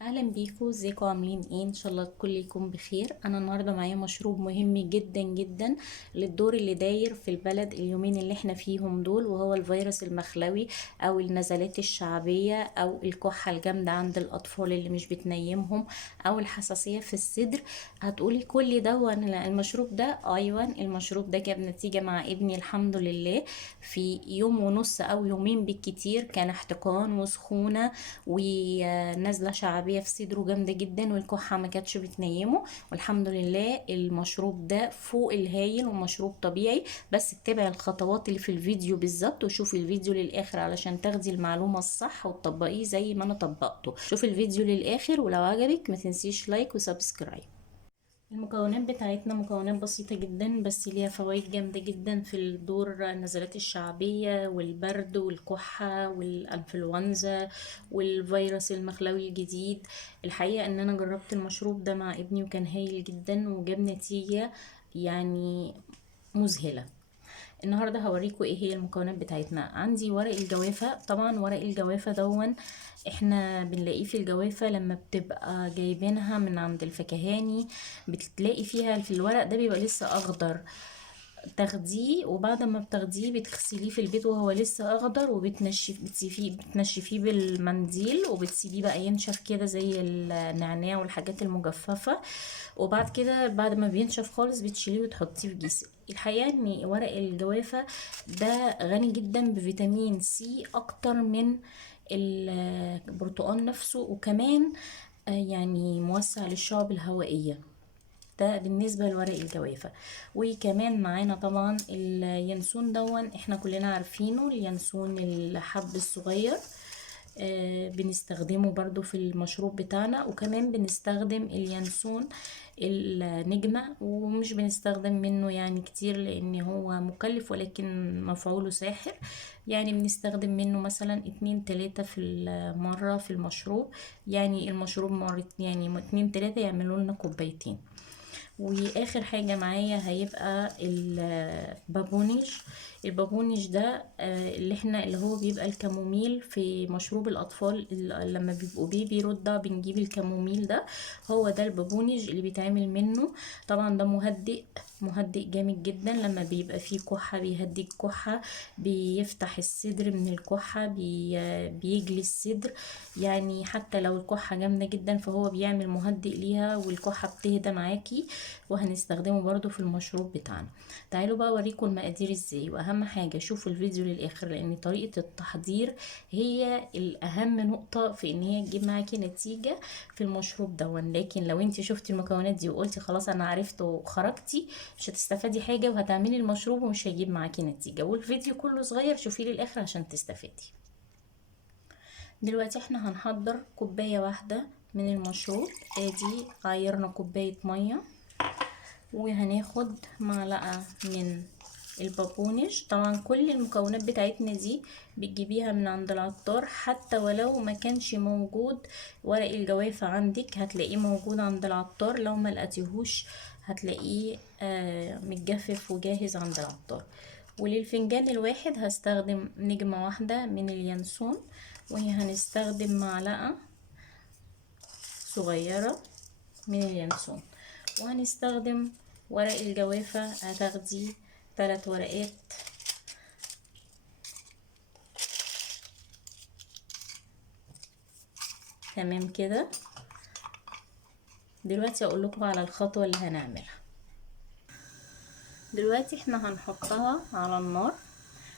اهلا بيكم، ازيكم؟ عاملين ايه؟ ان شاء الله الكل يكون بخير. انا النهارده معايا مشروب مهم جدا جدا للدور اللي داير في البلد اليومين اللي احنا فيهم دول، وهو الفيروس المخلوي او النزلات الشعبيه او الكحه الجامده عند الاطفال اللي مش بتنيمهم او الحساسيه في الصدر. هتقولي كل ده وانا المشروب ده؟ ايوه، المشروب ده جاب نتيجه مع ابني الحمد لله. في يوم ونص او يومين بالكتير كان احتقان وسخونه ونزله شعبيه في صدره جامده جدا، والكحه ما كانتش بتنيمه. والحمد لله المشروب ده فوق الهايل ومشروب طبيعي. بس اتبعي الخطوات اللي في الفيديو بالظبط، وشوفي الفيديو للاخر علشان تاخدي المعلومه الصح وتطبقيه زي ما انا طبقته. شوفي الفيديو للاخر، ولو عجبك ما تنسيش لايك وسبسكرايب. المكونات بتاعتنا مكونات بسيطة جدا، بس ليها فوائد جامدة جدا في الدور النزلات الشعبية والبرد والكحة والانفلونزا والفيروس المخلوي الجديد. الحقيقة ان انا جربت المشروب ده مع ابني وكان هايل جدا وجاب نتيجة يعني مذهلة. النهارده هوريكم ايه هي المكونات بتاعتنا. عندي ورق الجوافة. طبعا ورق الجوافة دون احنا بنلاقيه في الجوافة لما بتبقى جايبينها من عند الفكهاني، بتلاقي فيها في الورق ده بيبقى لسه اخضر. تاخديه وبعد ما بتاخديه بتغسليه في البيت وهو لسه اخضر، بتنشفيه بالمنديل وبتسيبيه بقى ينشف كده زي النعناع والحاجات المجففة. وبعد كده بعد ما بينشف خالص بتشيليه وتحطيه في كيس. الحقيقة ان ورق الجوافة ده غني جدا بفيتامين سي اكتر من البرتقال نفسه، وكمان يعني موسع للشعب الهوائية. ده بالنسبة لورق الجوافة. وكمان معانا طبعا اليانسون دون، احنا كلنا عارفينه، اليانسون الحب الصغير. بنستخدمه برضو في المشروب بتاعنا، وكمان بنستخدم اليانسون النجمة، ومش بنستخدم منه يعني كتير لان هو مكلف، ولكن مفعوله ساحر. يعني بنستخدم منه مثلا 2-3 في المرة في المشروب. يعني المشروب مرة يعني 2-3 يعملوا لنا كوبايتين. واخر حاجة معايا هيبقى البابونج. البابونج ده اللي هو بيبقى الكاموميل في مشروب الاطفال لما بيبقوا بيبي رضع بنجيب الكاموميل ده. هو ده البابونج اللي بيتعمل منه. طبعا ده مهدئ جامد جدا. لما بيبقى فيه كحة بيهدي الكحة، بيفتح الصدر من الكحة، بيجلي الصدر. يعني حتى لو الكحة جامدة جدا فهو بيعمل مهدئ ليها والكحة بتهدى معاكي. وهنستخدمه برضو في المشروب بتاعنا. تعالوا بقى اوريكم المقادير ازاي. واهم حاجة شوفوا الفيديو للاخر، لان طريقة التحضير هي الاهم نقطة في ان هي تجيب معاكي نتيجة في المشروب دون. لكن لو انت شفتي المكونات دي وقلتي خلاص انا عرفت وخرجتي، مش هتستفادي حاجة وهتعملي المشروب ومش هيجيب معاكي نتيجة. والفيديو كله صغير، شوفيه للاخر عشان تستفادي. دلوقتي احنا هنحضر كوباية واحدة من المشروب. ادي عايرنا كوباية مية، وهناخد معلقة من البابونج. طبعا كل المكونات بتاعتنا دي بتجيبيها من عند العطار، حتى ولو ما كانش موجود ورق الجوافة عندك هتلاقيه موجود عند العطار. لو ما لقيتيهوش هتلاقيه متجفف وجاهز عند العطار. وللفنجان الواحد هستخدم نجمة واحدة من اليانسون، وهنستخدم معلقة صغيرة من اليانسون. وهنستخدم ورق الجوافة، هتاخدي 3 ورقات. تمام كده. دلوقتي اقول لكم على الخطوة اللي هنعملها. دلوقتي احنا هنحطها على النار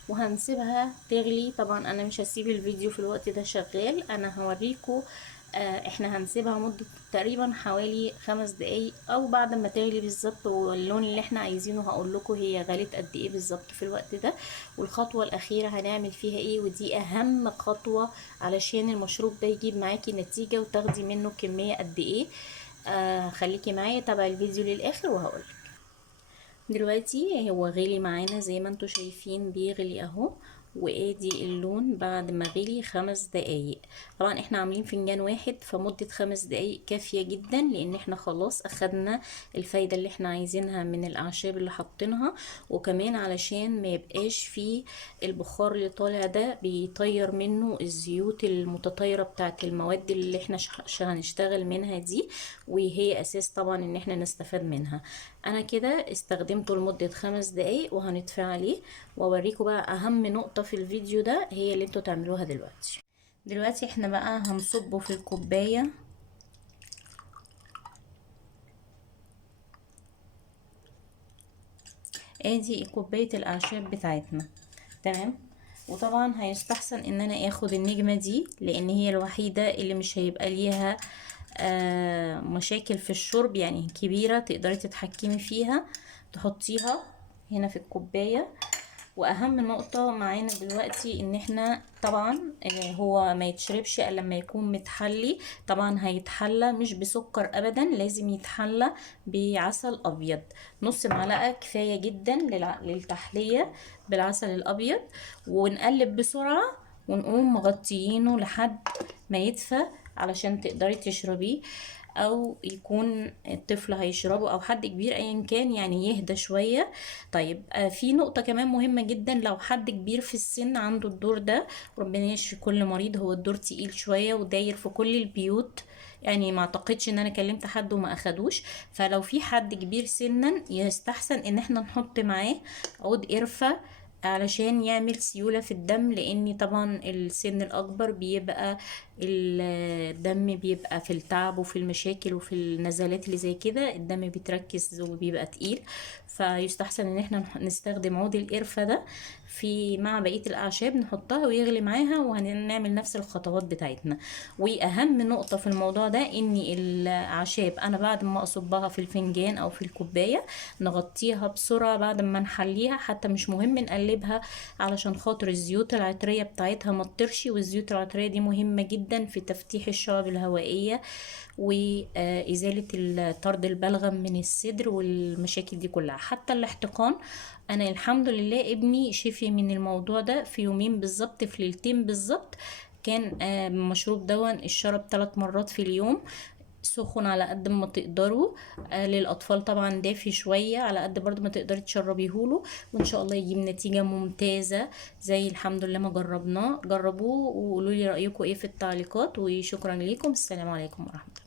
وهنسيبها تغلي. طبعا انا مش هسيب الفيديو في الوقت ده شغال، انا هوريكم. احنا هنسيبها مدة تقريبا حوالي 5 دقايق او بعد ما تغلي بالظبط، واللون اللي احنا عايزينه هقول لكم هي غلت قد ايه بالظبط في الوقت ده. والخطوة الاخيرة هنعمل فيها ايه، ودي اهم خطوة علشان المشروب ده يجيب معاكي نتيجة وتاخدي منه كمية قد ايه. خليكي معايا، تابعي الفيديو للاخر وهقولك. دلوقتي هو غلي معانا زي ما انتوا شايفين، بيغلي اهو. وادي اللون بعد ما غلي 5 دقايق. طبعا احنا عاملين فنجان واحد، فمدة 5 دقايق كافية جدا، لان احنا خلاص اخدنا الفايدة اللي احنا عايزينها من الاعشاب اللي حاطينها. وكمان علشان ما يبقاش فيه البخار اللي طالع ده بيطير منه الزيوت المتطايرة بتاعت المواد اللي احنا هنشتغل منها دي، وهي اساس طبعا ان احنا نستفاد منها. انا كده استخدمته لمدة 5 دقايق وهنطفي عليه، واوريكم بقى اهم نقطة في الفيديو ده هي اللي انتوا تعملوها دلوقتي. دلوقتي احنا بقى هنصبه في الكوباية. ادي كوباية الاعشاب بتاعتنا. تمام. وطبعا هيستحسن ان انا اخد النجمة دي، لان هي الوحيدة اللي مش هيبقى ليها مشاكل في الشرب، يعني كبيرة تقدري تتحكمي فيها، تحطيها هنا في الكوباية. واهم نقطة معانا دلوقتي ان احنا طبعا هو ما يتشربش الا لما يكون متحلي. طبعا هيتحلى مش بسكر ابدا، لازم يتحلى بعسل ابيض. نص معلقة كفاية جدا للتحلية بالعسل الابيض. ونقلب بسرعة ونقوم مغطيينه لحد ما يدفى علشان تقدري تشربيه، او يكون الطفل هيشربه او حد كبير ايا كان، يعني يهدى شوية. طيب في نقطة كمان مهمة جدا، لو حد كبير في السن عنده الدور ده، ربنا يشفي كل مريض، هو الدور تقيل شوية وداير في كل البيوت، يعني ما اعتقدش ان انا كلمت حد وما اخدوش. فلو في حد كبير سنا يستحسن ان احنا نحط معاه عود قرفة علشان يعمل سيولة في الدم، لان طبعا السن الاكبر بيبقى الدم بيبقى في التعب وفي المشاكل وفي النزلات اللي زي كده الدم بيتركز وبيبقى تقيل. فيستحسن ان احنا نستخدم عود القرفة ده في مع بقية الاعشاب، نحطها ويغلي معاها وهنعمل نفس الخطوات بتاعتنا. واهم نقطة في الموضوع ده ان الاعشاب انا بعد ما اصبها في الفنجان او في الكوباية نغطيها بسرعة بعد ما نحليها، حتى مش مهم نقلبها علشان خاطر الزيوت العطرية بتاعتها ما تطرش. والزيوت العطرية دي مهمة جدا في تفتيح الشعب الهوائية وإزالة طرد البلغم من الصدر والمشاكل دي كلها، حتى الاحتقان. أنا الحمد لله ابني شفي من الموضوع ده في يومين بالظبط، في ليلتين بالظبط. كان مشروب دون الشرب 3 مرات في اليوم، سخن على قد ما تقدروا. للأطفال طبعا دافي شوية على قد برضو ما تقدري تشربيهوله، وإن شاء الله يجيب نتيجة ممتازة زي الحمد لله ما جربناه. جربوه وقولوا لي رأيكم ايه في التعليقات، وشكرا لكم. السلام عليكم ورحمة الله.